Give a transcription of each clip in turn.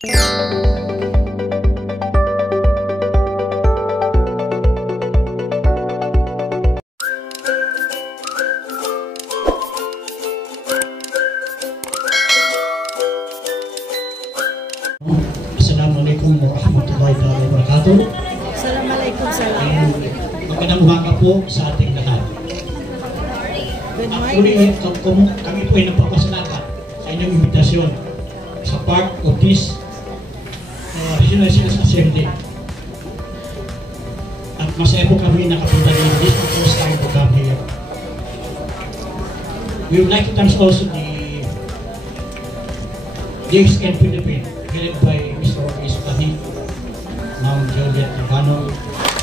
Assalamualaikum warahmatullahi wabarakatuh. Assalamualaikum salam. Magandang umaga po sa ating lahat. Good Actually, morning. kami po ay nagpapasalamat sa inyong imbitasyon sa part of this Regional Sales Assembly. At masaya po kami nakapunta din. This is the first time to come here. We would like to thank also the DXN Philippines, headed by Mr. Ispahi, Ma'am Juliet Ivano.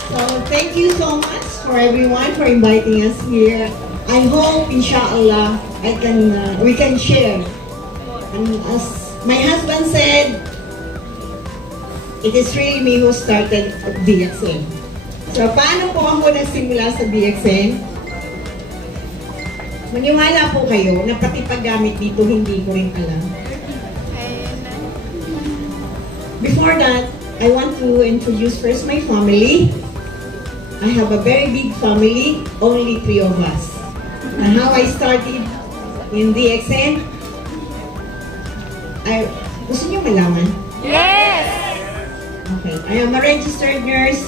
So thank you so much for everyone for inviting us here. I hope, inshallah, we can share. And as my husband said, it is really me who started DXN. So paano po ako nagsimula sa DXN? Maniwala po kayo na pati paggamit dito hindi ko rin alam. Before that, I want to introduce first my family. I have a very big family, only 3 of us. And how I started in DXN, gusto niyo malaman? Yes! Okay, I am a registered nurse,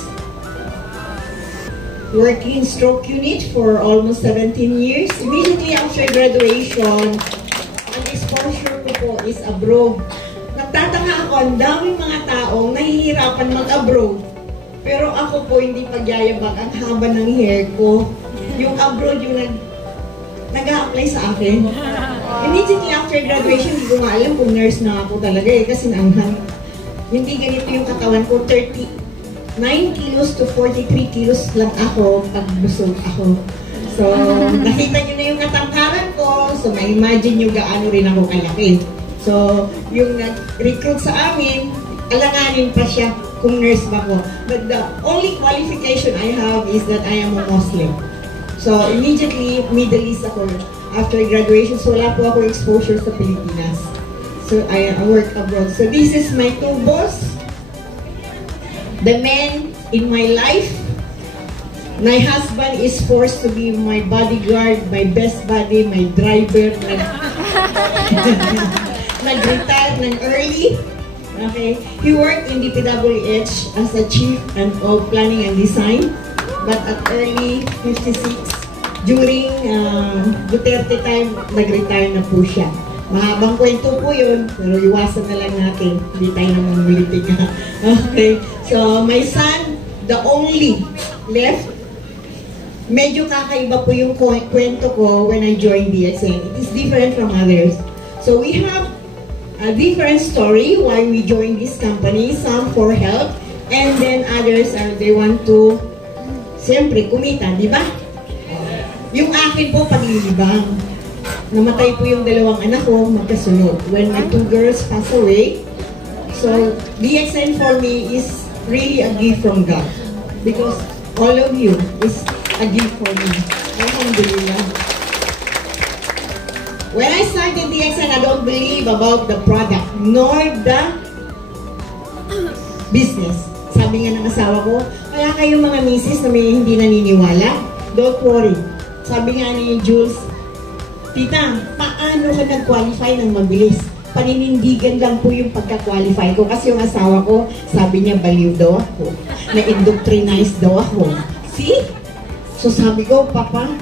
working in stroke unit for almost 17 years. Immediately after graduation, ang exposure ko po is abroad. Nagtataka ako, ang daming mga taong nahihirapan mag-abroad. Pero ako po hindi pagyayabag, ang haba ng hair ko. Yung abroad yung nag-a-apply sa akin. Immediately after graduation, hindi ko nga alam kung nurse na ako talaga eh, kasi naanghan. Hindi ganito yung katawan ko, 39 kilos to 43 kilos lang ako pag busog ako. So, nakita nyo na yung katangkaran ko, so ma-imagine nyo gaano rin ako kalaki. So, yung nag-recruit sa amin, alanganin pa siya kung nurse ba ko. But the only qualification I have is that I am a Muslim. So, immediately, Middle East ako after graduation. So, wala po ako exposure sa Pilipinas. So, I work abroad. So, this is my 2 boss. The man in my life. My husband is forced to be my bodyguard, my best buddy, my driver. Nag-retire ng early. Okay. He worked in DPWH as a chief of planning and design. But at early 56, during Duterte time, nag-retire na po siya. Mahabang kwento po yun, pero iwasan na lang natin. Hindi tayo naman mulitig. Okay. So, my son, the only left. Medyo kakaiba po yung kwento ko when I joined DXN. It is different from others. So, we have a different story why we joined this company. Some for health, and then others are they want to, siyempre, kumita, di ba? Yung akin po, paglilibang. Namatay po yung 2 anak ko, magkasunod. When my 2 girls passed away, so DXN for me is really a gift from God. Because all of you is a gift for me. Alhamdulillah. When I started DXN, I don't believe about the product nor the business. Sabi nga ng asawa ko, kaya kayo mga misis na may hindi naniniwala, don't worry. Sabi nga ni Jules, Tita, paano ka nag-qualify ng mabilis? Paninindigan lang po yung pagka-qualify ko kasi yung asawa ko, sabi niya baliw daw ako, na-indoctrinize daw ako. See? So sabi ko, Papa,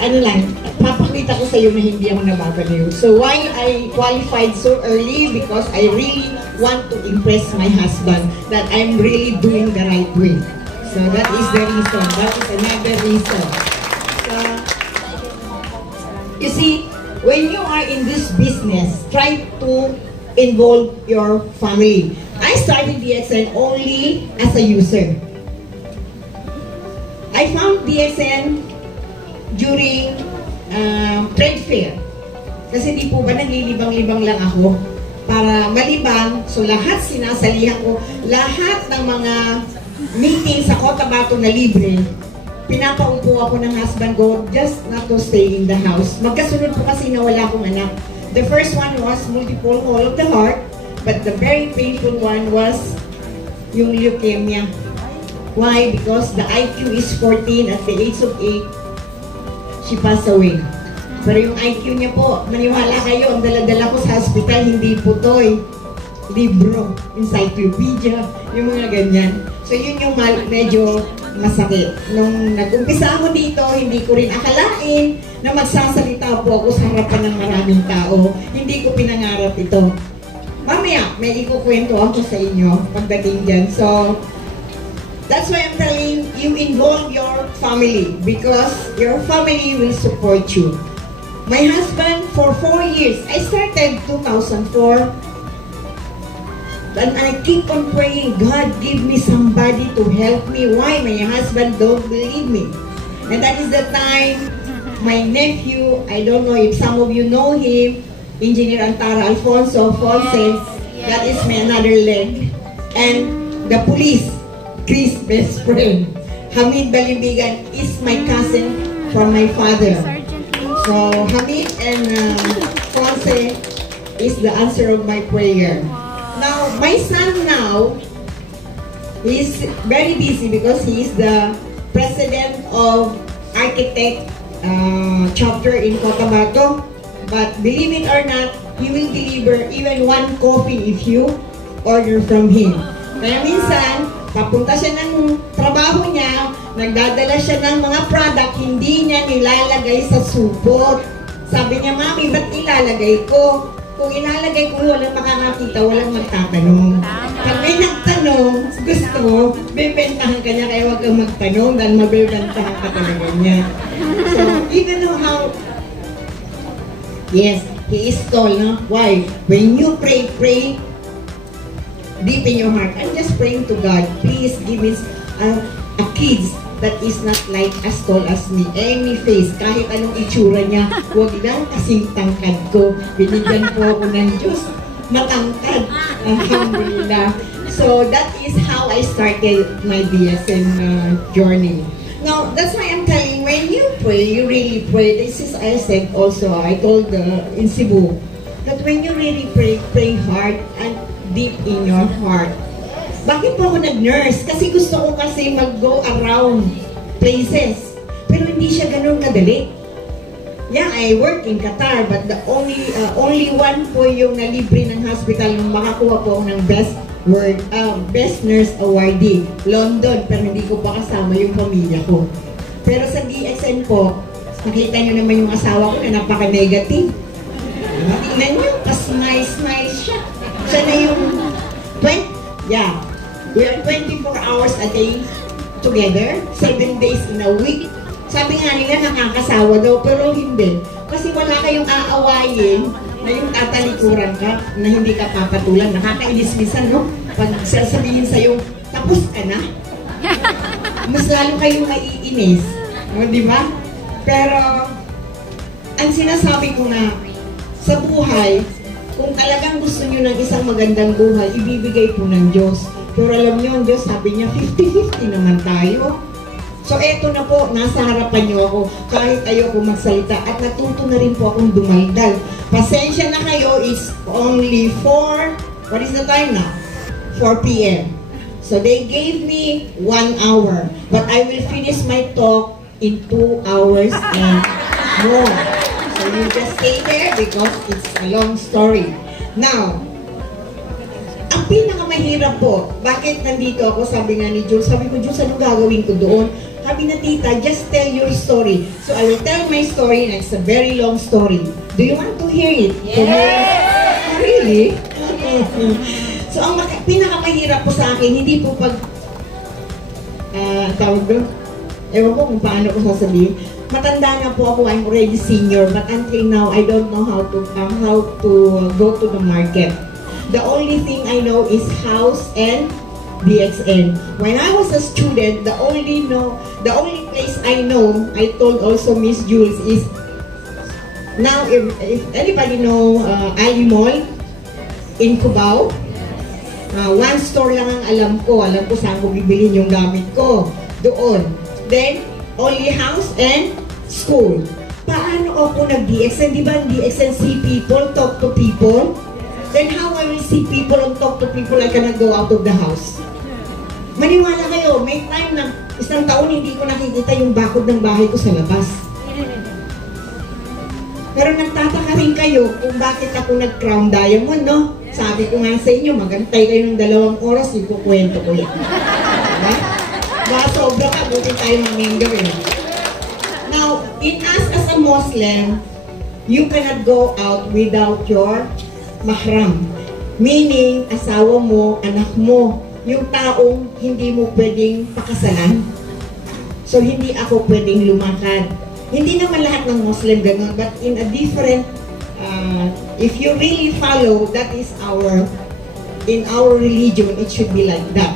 ano lang, papakita ko sa iyo na hindi ako nababaliw. So why I qualified so early? Because I really want to impress my husband that I'm really doing the right way. So that is the reason. That is another reason. So, you see, when you are in this business, try to involve your family. I started DXN only as a user. I found DXN during trade fair. Kasi di po ba naglilibang-libang lang ako para malibang. So lahat sinasalihan ko, lahat ng mga meeting sa Cotabato na libre, pinapaupo ako ng husband ko just not to stay in the house. Magkasunod po kasi na wala akong anak. The first one was multiple hole of the heart, but the very painful one was yung leukemia. Why? Because the IQ is 14 at the age of 8, she passed away. Pero yung IQ niya po, maniwala kayo, ang dala-dala ko sa hospital, hindi po to libro, encyclopedia, yung mga ganyan. So yun yung medyo masakit. Nung nag-umpisa ako dito, hindi ko rin akalain na magsasalita po ako sa harapan ng maraming tao. Hindi ko pinangarap ito. Mamaya, may ikukwento ako sa inyo pagdating dyan. So, that's why I'm telling you, involve your family because your family will support you. My husband, for 4 years, I started 2004, and I keep on praying, God, give me somebody to help me. Why? My husband don't believe me. And that is the time, my nephew, I don't know if some of you know him, Engineer Antara Alfonso Fonse, that is my another leg. And the police, Chris' best friend, Hamid Balimbigan, is my cousin from my father. So Hamid and Fonse is the answer of my prayer. Now, my son now, he's very busy because he is the president of Architect chapter in Cotabato. But believe it or not, he will deliver even one coffee if you order from him. Kaya minsan, papunta siya ng trabaho niya, nagdadala siya ng mga product, hindi niya nilalagay sa supot. Sabi niya, Mami, ba't ilalagay ko? Kung ilalagay ko, walang makakakita, walang magtatanong. Pag may nagtanong, gusto mo, bebentahan ka niya, kaya huwag kang magtanong dahil mabebentahan ka talaga niya. So, even though how, yes, he is tall, no? Why? When you pray, pray deep in your heart. I'm just praying to God, please give me a kids that is not like as tall as me. Any face, kahit anong itsura niya, huwag lang kasing tangkad ko. Binigyan po ako ng Diyos. Matangkad. Alhamdulillah. So that is how I started my BSN journey. Now, that's why I'm telling, when you pray, you really pray. This is, I said also, I told in Cebu, that when you really pray, pray hard and deep in your heart. Bakit po ako nag-nurse? Kasi gusto ko kasi mag-go around places. Pero hindi siya ganun kadali. Yeah, I work in Qatar, but the only one po yung nalibre ng hospital nung makakuha po ako ng Best Nurse Awardee, London, pero hindi ko pa kasama yung pamilya ko. Pero sa DSN po, nakita nyo naman yung asawa ko na napaka-negative. Tingnan nyo, pa-smile siya. Siya na yung we are 24 hours a day together, 7 days in a week. Sabi nga nila nakakasawa daw, pero hindi. Kasi wala kayong aawayin na yung tatalikuran ka, na hindi ka papatulan. Nakakainis minsan, no? Pag sasabihin sa'yo, tapos ka na. Mas lalo kayong naiinis. No, di ba? Pero, ang sinasabi ko nga, sa buhay, kung talagang gusto nyo ng isang magandang buhay, ibibigay po ng Diyos. Pero alam nyo, ang Diyos sabi niya, 50-50 naman tayo. So eto na po, nasa harapan nyo ako, kahit ayoko magsalita. At natuto na rin po akong dumaldal. Pasensya na kayo, it's only 4, what is the time now? 4 p.m. So they gave me 1 hour. But I will finish my talk in 2 hours and more. So you just stay there because it's a long story. Now, ang pinakamahirap po, bakit nandito ako, sabi nga ni Jules, sabi ko, Jules, anong gagawin ko doon? Sabi na tita, just tell your story. So I will tell my story and it's a very long story. Do you want to hear it? Yes! Really? So ang pinakamahirap po sa akin, hindi po pag, tawag doon, ewan ko kung paano ko sasabihin. Matanda na po ako, I'm already senior, but until now, I don't know how to go to the market. The only thing I know is house and DXN. When I was a student, the only place I know, I told also Miss Jules, is now if anybody know Ali Mall in Cubao, one store lang ang alam ko saan ko bibilhin yung gamit ko, doon. Then, only house and school. paano ako nag-DXN? Di ba DXN see people, talk to people? Then how I will see people and talk to people, I cannot go out of the house. Maniwala kayo, may time na isang taon hindi ko nakikita yung bakod ng bahay ko sa labas. Pero nagtataka rin kayo kung bakit ako nag-crown diamond, no? Sabi ko nga sa inyo, magantay kayo ng 2 oras, ikukwento ko yan. Diba? Baka sobra ka, buti tayo mag-member eh. Now, in us as a Muslim, you cannot go out without your mahram. Meaning, asawa mo, anak mo, yung taong hindi mo pwedeng pakasalan. So, hindi ako pwedeng lumakad. Hindi naman lahat ng Muslim ganun, but in a different, if you really follow, that is in our religion, it should be like that.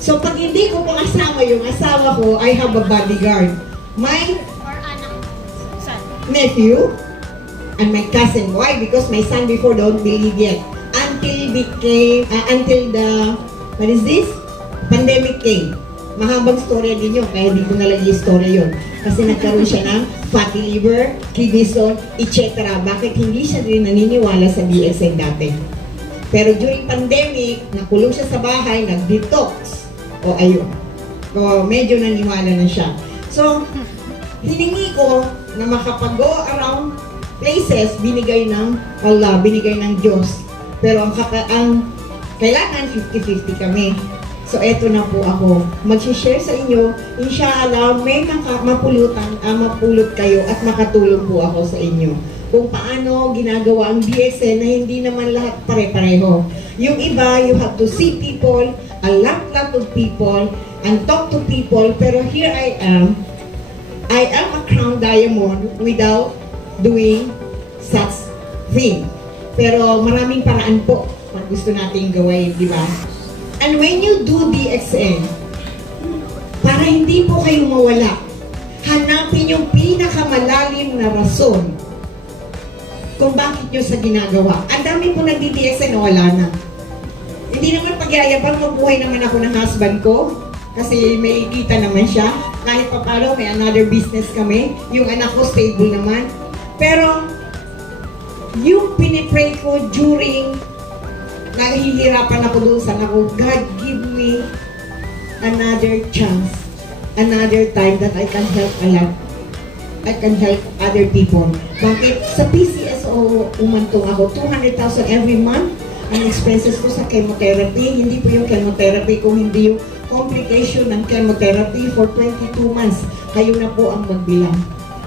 So, pag hindi ko pakasama yung asawa ko, I have a bodyguard. My nephew and my cousin. Why? Because my son before don't believe yet. Until the, what is this? Pandemic came. Mahabang storya din yun, kaya hindi ko nalagay yung storya yun. Kasi nagkaroon siya ng fatty liver, kidney stone, etc. Bakit hindi siya rin naniniwala sa DXN dati? Pero during pandemic, nakulong siya sa bahay, nag-detox. O ayun. O medyo naniwala na siya. So, hiningi ko na makapag-go around places, binigay ng Allah, binigay ng Diyos. Pero ang kailangan 50-50 kami. So, eto na po ako. Mag-share sa inyo. Inshallah, may mapulot kayo at makatulong po ako sa inyo. Kung paano ginagawa ang DXN na hindi naman lahat pare-pareho. Yung iba, you have to see people, a lot of people, and talk to people. Pero here I am a crown diamond without doing such thing. Pero maraming paraan po pag gusto nating gawin, di ba? And when you do DXN, para hindi po kayo mawala, hanapin yung pinakamalalim na rason kung bakit nyo sa ginagawa. Ang dami po nagdi-DXN na wala na. Hindi naman pagyayabang, mabuhay naman ako ng husband ko kasi may kita naman siya. Kahit pa paano, may another business kami. Yung anak ko stable naman. Pero yung pinipray ko during nahihirapan ako doon sa ako, God, give me another chance, another time that I can help a lot. I can help other people. Bakit? Sa PCSO, umantong ako, 200,000 every month. Ang expenses ko sa chemotherapy, hindi po yung chemotherapy, kung hindi yung complication ng chemotherapy for 22 months. Kayo na po ang magbilang.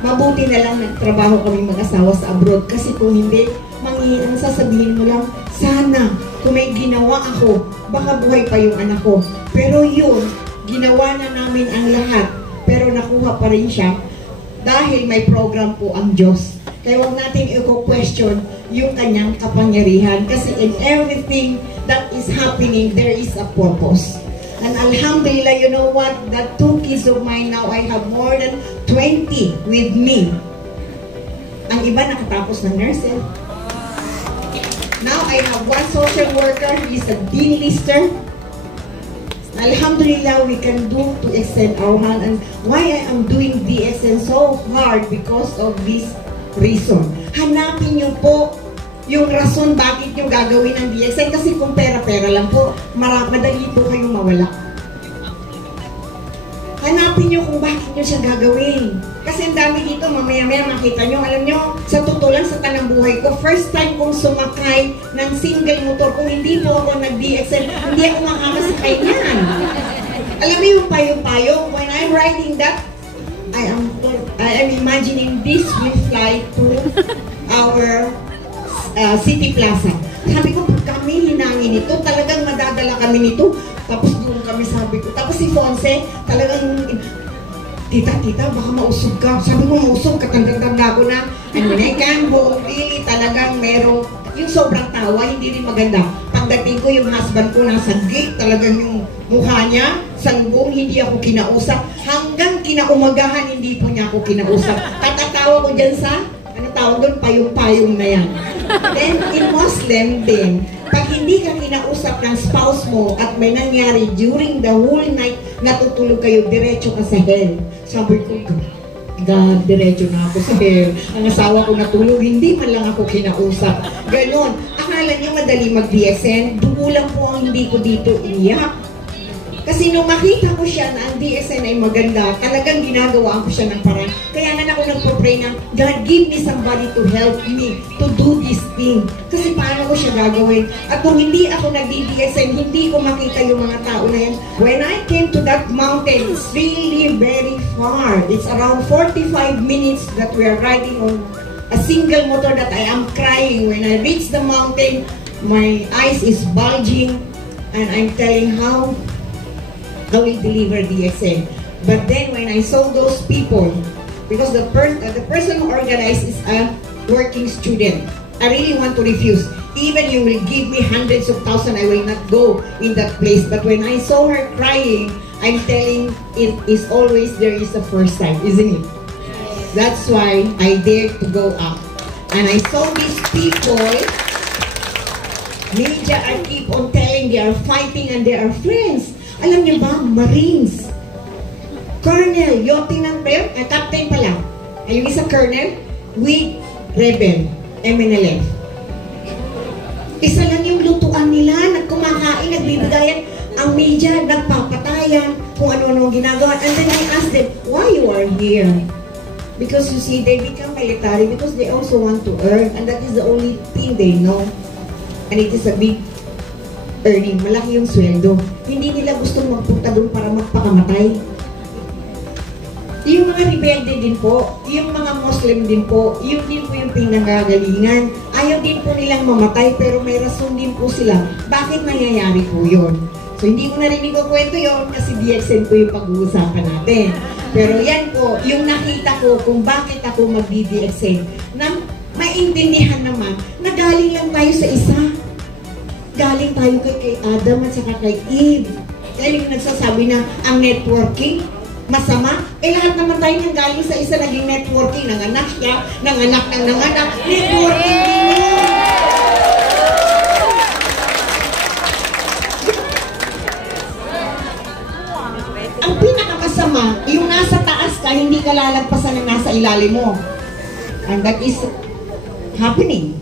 Mabuti na lang nagtrabaho kami mag-asawa sa abroad kasi kung hindi, ang sasabihin mo lang, sana, kung may ginawa ako, baka buhay pa yung anak ko. Pero yun, ginawa na namin ang lahat, pero nakuha pa rin siya dahil may program po ang Diyos. Kaya huwag natin i-question yung kanyang kapangyarihan kasi in everything that is happening, there is a purpose. And alhamdulillah, you know what? The 2 kids of mine now, I have more than 20 with me. Ang iba nakatapos ng nursing. Now, I have 1 social worker. He's a dean lister. Alhamdulillah, we can do to extend our hand. And why I am doing DXN so hard because of this reason. Hanapin nyo po yung rason bakit nyo gagawin ang DXN. Kasi kung pera-pera lang po, madali po kayong mawala. Hanapin nyo kung bakit nyo siya gagawin. Kasi ang dami dito, mamaya-maya makita nyo. Alam nyo, sa totoo lang sa tanang buhay ko, first time kong sumakay ng single motor. Kung hindi po ako nag-DXN, hindi ako makakasakay niyan. Alam mo yung payong-payong, when I'm riding that, I am imagining this will fly to our City Plaza. Sabi ko, pag kami hinangin ito, talagang madadala kami nito. Tapos doon kami sabi ko. Tapos si Fonse, talagang, tita, baka mausog ka. Sabi ko, mausog, katandang-tanda ko na. And when I came home, really talagang merong, yung sobrang tawa, hindi rin maganda. Pagdating ko, yung husband ko nasa gate, talagang yung mukha niya, sanggong, hindi ako kinausap. Hanggang kinaumagahan, hindi po niya ako kinausap. At tatawa ko dyan sa, ano tawag doon, payong-payong na yan. Then, in Muslim din, pag hindi ka kinausap ng spouse mo at may nangyari during the whole night, natutulog kayo, diretso ka sa hell. Sabi ko, God, diretso na ako sa hell. Ang asawa ko natulog, hindi man lang ako kinausap. Ganon. Akala niyo madali mag-DSN? Dugo lang po ang hindi ko dito iyak. Kasi nung makita ko siya na ang DSN ay maganda, talagang ginagawa ko siya ng parang. Kaya nga ako nagpo-pray na, God, give me somebody to help me to do this thing. Kasi paano ko siya gagawin? At kung hindi ako nag-DSN, hindi ko makita yung mga tao na yan. When I came to that mountain, it's really very far. It's around 45 minutes that we are riding on a single motor that I am crying. When I reach the mountain, my eyes is bulging and I'm telling how I will deliver DSN. But then when I saw those people, because the person who organized is a working student, I really want to refuse. Even you will give me hundreds of thousands, I will not go in that place. But when I saw her crying, I'm telling it is always there is the first time, isn't it? That's why I dared to go up. And I saw these people, media I keep on telling they are fighting and they are friends. Alam niyo ba, Marines, Colonel, Lieutenant ba yun? Captain pala. Yung isang Colonel, with Rebel, MNLF. Isa lang yung lutuan nila, nagkumakain, nagbibigayan. Ang media, nagpapatayan, kung ano-ano ginagawa. And then I asked them, why you are here? Because you see, they become military because they also want to earn. And that is the only thing they know. And it is a big earning, malaki yung sweldo. Hindi nila gustong magpunta doon para magpakamatay. Yung mga rebelde din po, yung mga Muslim din po, yun din po yung pinanggagalingan. Ayaw din po nilang mamatay pero may rason din po sila. Bakit nangyayari po yun? So hindi ko narinig ko kwento yun kasi DXN po yung pag-uusapan natin. Pero yan po, yung nakita ko kung bakit ako mag-DXN, na maintindihan naman na galing lang tayo sa isa. Galing tayo kay Adam at saka kay Eve. Kaya yung nagsasabi na ang networking masama. Lahat naman tayo nang galing sa isa naging networking. Nanganak siya, nanganak. Networking din yun. Ang pinakamasama, yung nasa taas ka, hindi ka lalagpasan ng nasa ilalim mo. And that is happening.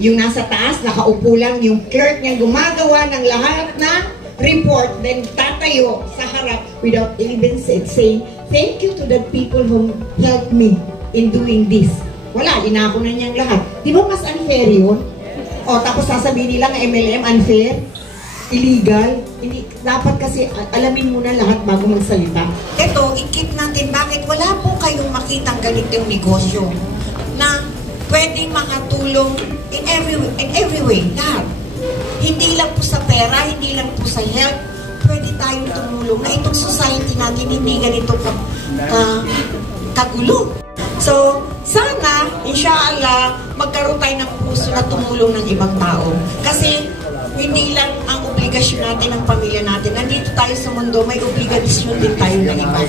Yung nasa taas, nakaupo lang, yung clerk niya gumagawa ng lahat ng report, then tatayo sa harap without even saying, thank you to the people who helped me in doing this. Wala, inako na niyang lahat. Di ba mas unfair yun? O, tapos sasabihin nila ng MLM, unfair, illegal. Hindi, dapat kasi alamin muna lahat bago magsalita. Ito, i-keep natin bakit wala po kayong makitang ganitong negosyo na pwedeng makatulong in every way, lahat. Hindi lang po sa pera, hindi lang po sa health, pwede tayong tumulong na itong society natin hindi ganito kagulo. So, sana, inshallah, magkaroon tayo ng puso na tumulong ng ibang tao. Kasi, hindi lang ang obligasyon natin ng pamilya natin. Nandito tayo sa mundo, may obligasyon din tayo ng iba.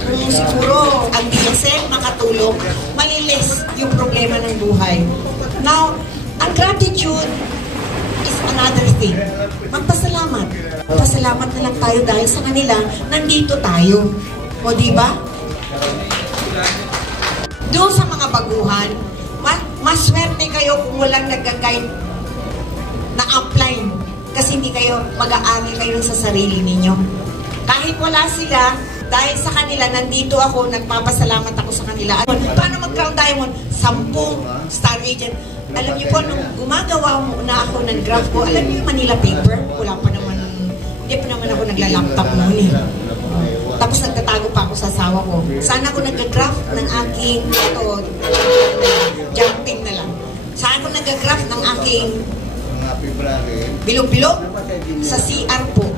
Kung siguro ang DSN makatulong, malilis yung problema ng buhay. Now, ang gratitude is another thing. Magpasalamat. Pasalamat na lang tayo dahil sa kanila, nandito tayo. O diba? Doon sa mga baguhan, maswerte kayo kung walang nag-guide na upline kasi hindi kayo mag-aaral kayo sa sarili ninyo. Kahit wala sila, dahil sa kanila, nandito ako, nagpapasalamat ako sa kanila. Paano mag-Crown Diamond? 10 star agent. Alam niyo po, nung gumagawa na ako ng graph ko, alam niyo yung Manila paper? Wala pa naman, hindi pa naman ako nagla-laptop noon eh. Tapos nagtatago pa ako sa asawa ko. Sana ako nag-graph ng aking, jumping na lang. Sana ako nag-graph ng aking bilog-bilog sa CR po.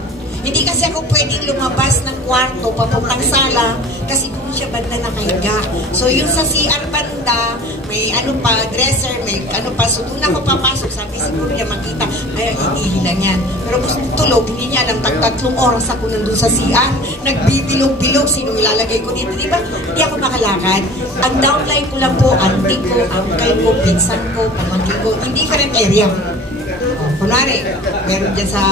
Hindi kasi ako pwedeng lumabas ng kwarto papuntang sala kasi kung siya banda nakahiga. So yung sa CR banda, may ano pa, dresser, may ano pa. So doon ako papasok, sabi siguro niya makita, ay hindi lang yan. Pero gusto tulog, hindi niya alam, 3 oras ako nandun sa CR. Nagbibilog-bilog, sino ilalagay ko dito, di ba? Hindi ako makalakad. Ang downline ko lang po, auntie ko, uncle ko, pinsan ko, pamangkin ko, in different area. kunwari, meron dyan sa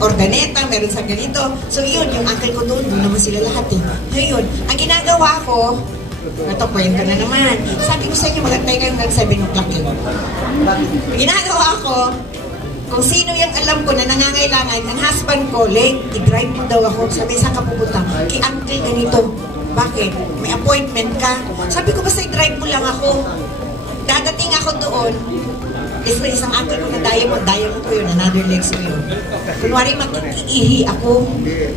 organeta, meron sa ganito. So yun, yung uncle ko doon naman sila lahat eh. Ngayon, ang ginagawa ko, ito kwento na naman. Sabi ko sa inyo, magantay kayo hanggang 7 o'clock eh. Ginagawa ko, kung sino yung alam ko na nangangailangan, ang husband ko, i-drive mo daw ako. Sabi, saan ka pupunta? Kay uncle ganito. Bakit? May appointment ka? Sabi ko, basta i-drive mo lang ako. Dadating ako doon. Isang uncle ko na diamond ko yun, another legs ko yun. Kunwari, mag-iihi ako.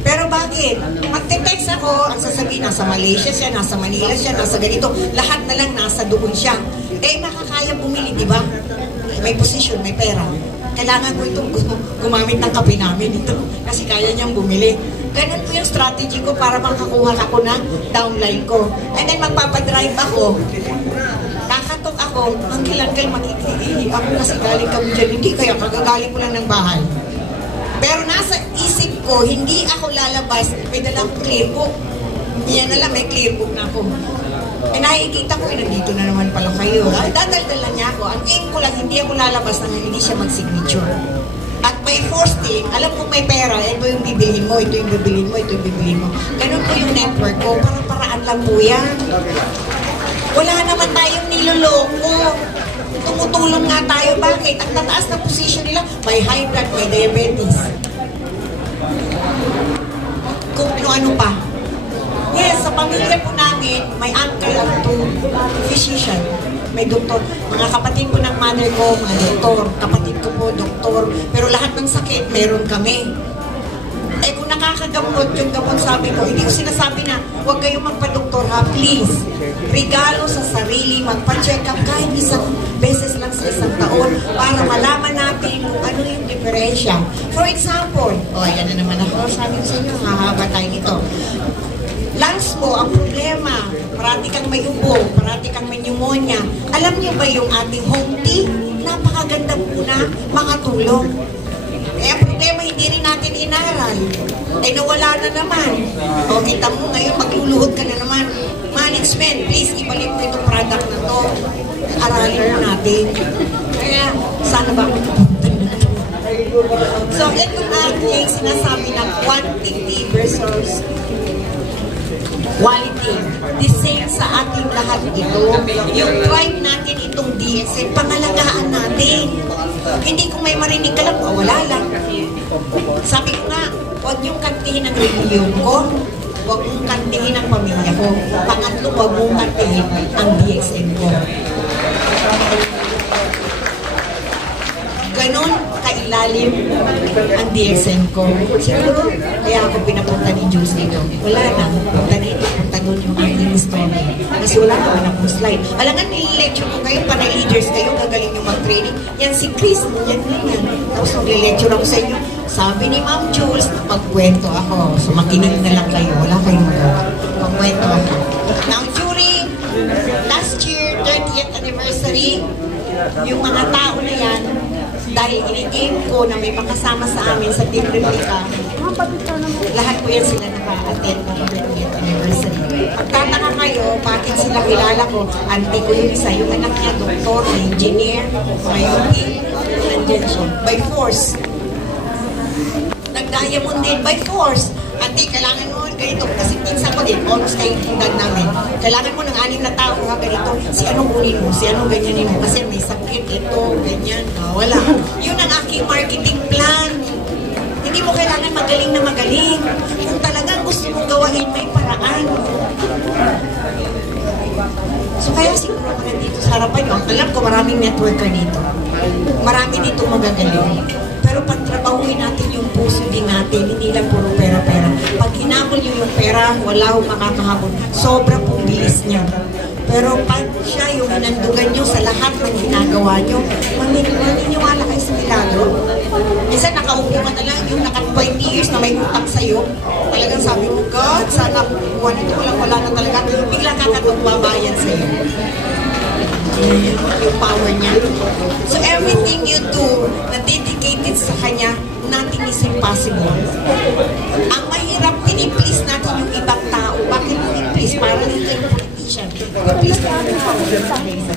Pero bakit? Magte-text ako, ang sasabihin, nasa Malaysia siya, nasa Manila siya, nasa ganito. Lahat na lang nasa doon siya. Eh, makakaya bumili, di ba? May position, may pera. Kailangan ko itong gumamit ng kape namin ito. Kasi kaya niyang bumili. Ganun po yung strategy ko para makakuha ako ng downline ko. And then magpapadrive ako. Kakatok ako, uncle, makikili ako kasi galing kami dyan. Hindi kaya, kagagaling ko lang ng bahay. Pero nasa isip ko, hindi ako lalabas. May dalang clear book. Yan na lang, may clear book na ako. Eh nakikita ko, nandito na naman pala kayo. Dadaldalan niya ako. Ang aim ko lang, hindi ako lalabas na hindi siya mag-signature. At by force thing, alam ko may pera, ito yung bibilhin mo, ito yung bibilhin mo, ito yung bibilhin mo. Ganun po yung network ko, parang-paraan lang po yan. Wala naman tayong niloloko. Tumutulong nga tayo. Bakit? Ang tataas na position nila, may high blood, may diabetes. Kung ano pa. Yes, sa pamilya po namin, may uncle at two physician. May doktor. Mga kapatid po ng mother ko, mga doktor. Kapatid ko po, doktor. Pero lahat ng sakit, meron kami. Eh kung nakakagamot yung gamot, sabi ko, hindi ko sinasabi na huwag kayong magpa-doktor ha, please. Regalo sa sarili, magpa-check up kahit isang beses lang sa isang taon para malaman natin kung ano yung diferensya. For example, ayan na naman ako, sabi ko sa inyo, hahaba tayo nito. Lungs mo, ang problema, parati kang may ubo, parati kang may pneumonia. Alam niyo ba yung ating home tea? Napakaganda po na makatulong. Eh, ang problema, hindi rin natin inaral. Eh, nawala na naman. O, kita mo ngayon, magluluhod ka na naman. Management, please, ibalik mo itong product na to. Aralin mo natin. Kaya, sana ba so, itong ating sinasabi na quantity versus quality. The same sa ating lahat ito. Yung tribe natin itong DSN, pangalagaan natin. Hindi kung may marinig ka lang, wala lang. Sabi ko nga, huwag yung kantihin ng reliyon ko, huwag mong kantihin ang pamilya ko. Pangatlo, huwag mong kantihin ang DSN ko. Ganon kailalim ang DSN ko. Siguro, kaya ako pinapunta ni Jules dito. Wala na. Punta dito, punta doon yung aking story. Kasi wala naman akong slide. Alangan, nililecture ko kayo, panay leaders kayo, gagaling yung mag-training. Yan si Chris, yan. Tapos nag-lecture ako sa inyo. Sabi ni Ma'am Jules, magkwento ako. So makinig na lang kayo. Wala kayong magawa. Magkwento ako. Now, jury, last year, 30th anniversary, yung mga tao na yan, dahil in-aim ko na may makasama sa amin sa Team Replica, lahat po yan sila naka-attend ng 30th anniversary. Pagtataka kayo, bakit sila kilala ko? Auntie ko yung isa, yung anak niya, doktor, engineer, mayuki, nandiyan siya. By force. Nag-diamond din, by force. Auntie, kailangan mo ganito, kasi pinsan ko din, almost kayo edad namin. Kailangan mo ng 6 na tao ha, ganito, si anong kunin mo, si anong ganyanin mo, kasi may sakit, ito, ganyan, wala. Yun ang aking marketing plan. Hindi mo kailangan magaling na magaling. Kung talagang gusto mong gawain, may paraan. So kaya siguro ako nandito sa harapan nyo, alam ko maraming networker dito. Marami dito magagaling. Pero pagtrabahuin natin yung puso din natin, hindi lang puro pera-pera. Pag hinabol nyo yung pera, wala akong makakahabol. Sobra pong bilis niya. Pero pag siya yung hinandugan nyo sa lahat ng ginagawa nyo, maniniwala kayo sa milagro. Minsan nakaupo ka na lang, yung naka 20 years na may utang sa'yo, talagang sabi mo, God, sana buwan ito, wala na talaga. Bigla kakatong babayan sa'yo. Yung power niya. So everything you do na dedicated sa kanya, nothing is impossible. Ang mahirap, piniplease natin yung ibang tao. Bakit mo i-please? Para dito yung politician. I-please natin yung pamilya.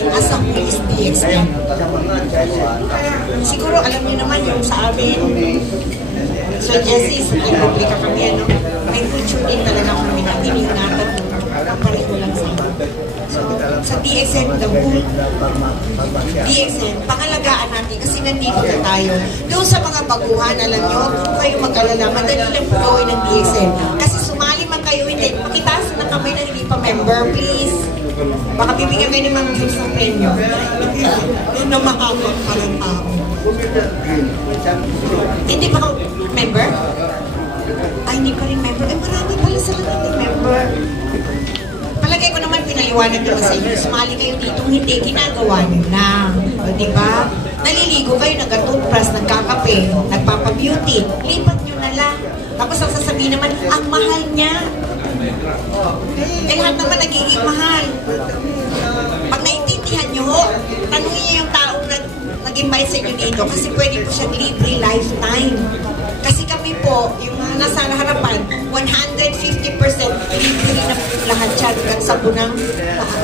natin as a whole is DXN. Siguro alam niyo naman yung sa amin, so Jessie, sa Republika kami, ano, may culture din talaga kami na iningatan pareho lang sa so, sa DXN, the whole DXN, pangalagaan natin kasi nandito na tayo. Doon sa mga baguhan, alam nyo, kung kayo mag-alala, madali lang po gawin ng DXN. Kasi sumali man kayo, hindi, pakitaas na kamay na hindi pa member, please. Baka bibigyan kayo ng mga gifts ng premyo. Doon na makakot pa ng tao. Hindi pa ka member? Ay, hindi pa rin member. Eh, marami pala sa hindi member. Palagay ko naman pinaliwanag naman sa inyo. Sumali kayo dito, hindi ginagawa nyo na. O, diba? Naliligo kayo, nag-toothbrush, nagkakape, nagpapabeauty. Lipat nyo na lang. Tapos ang sasabihin naman, ang mahal niya. Eh, lahat naman nagiging mahal. Pag naintindihan nyo ho, tanungin nyo yung taong nag-invite sa inyo dito kasi pwede po siyang libre lifetime. Kasi kami po, yung nasa harapan, 150% libre na lahat siya at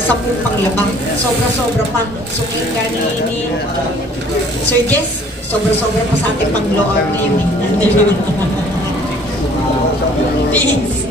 sabong panglabang. Sobra-sobra pa. So, ni Sir Jess, sobra-sobra pa sa ating pang-law ngayon. Please.